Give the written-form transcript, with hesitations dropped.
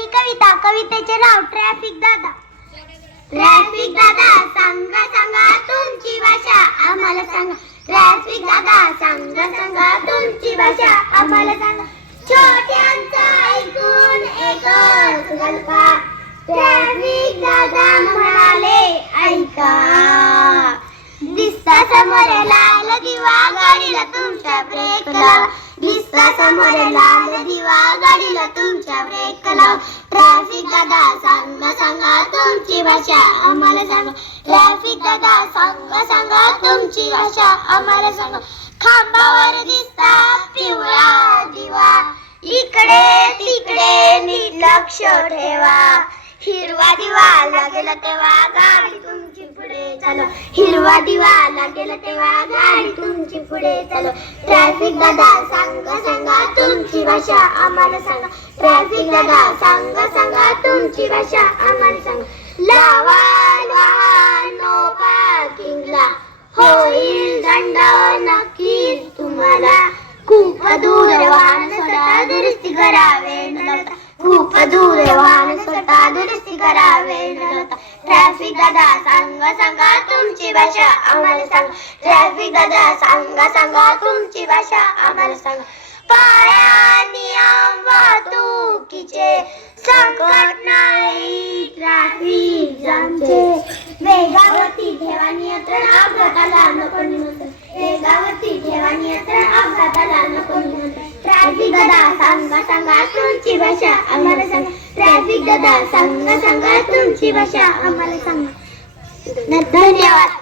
माझी कविता, कवितेचे नाव ट्रॅफिक दादा. ट्रॅफिक दादा सांगा सांगा तुमची भाषा आम्हाला सांगा. ट्रॅफिक दादा सांगा सांगा तुमची भाषा आम्हाला सांगा. छोट्यांचा ऐकून एकच गल्पा, ट्रॅफिक दादा म्हणाले ऐका. दिसता समोर लाल दिवा, गाडीला तुमच्या ब्रेक लावा. दिसता समोर लाल दिवा, गाडीला तुमच्या ब्रेक लावा. ट्रॅफिक दादा सांगा सांगा तुमची भाषा आम्हाला सांगा. ट्रॅफिक दादा सांगा सांगा तुमची भाषा आम्हाला सांगा. खांबावर दिसता पिवळा दिवा, इकडे तिकडे नीट लक्ष ठेवा. हिरवा दिवा लागेल तेव्हा गाडी तुमची पुढे चालवा. हिरवा दिवा लागेल तेव्हा गाडी तुमची पुढे चालवा. ट्रॅफिक दादा सांगा सांगा तुमची भाषा आम्हाला सांगा. ट्रॅफिक दादा सांगा सांगा तुमची भाषा आम्हाला सांगा. लावा वाहन नो पार्किंगला, होईल दंड नक्कीच तुम्हाला. खूप दूर वाहन स्वतः दुरुस्ती करावे न लावता. खूप दूर वाहन स्वतः दुरुस्ती करावे न लावता. ट्रॅफिक दादा सांगा सांगा तुमची भाषा आम्हाला सांगा. ट्रॅफिक दादा सांगा सांगा तुमची भाषा आम्हाला सांगा. पाया नियम वाहतुकीचे, संकट नाही ट्रॅफिक जामचे. वेगावरती ठेवा नियंत्रण, अपघाताला नको निमंत्रण. वेगावरती ठेवा नियंत्रण, अपघाताला नको निमंत्रण. ट्रॅफिक दादा सांगा सांगा तुमची भाषा आम्हाला सांगा. ट्रॅफिक दादा सांगा सांगा तुमची भाषा आम्हाला सांगा. धन्यवाद.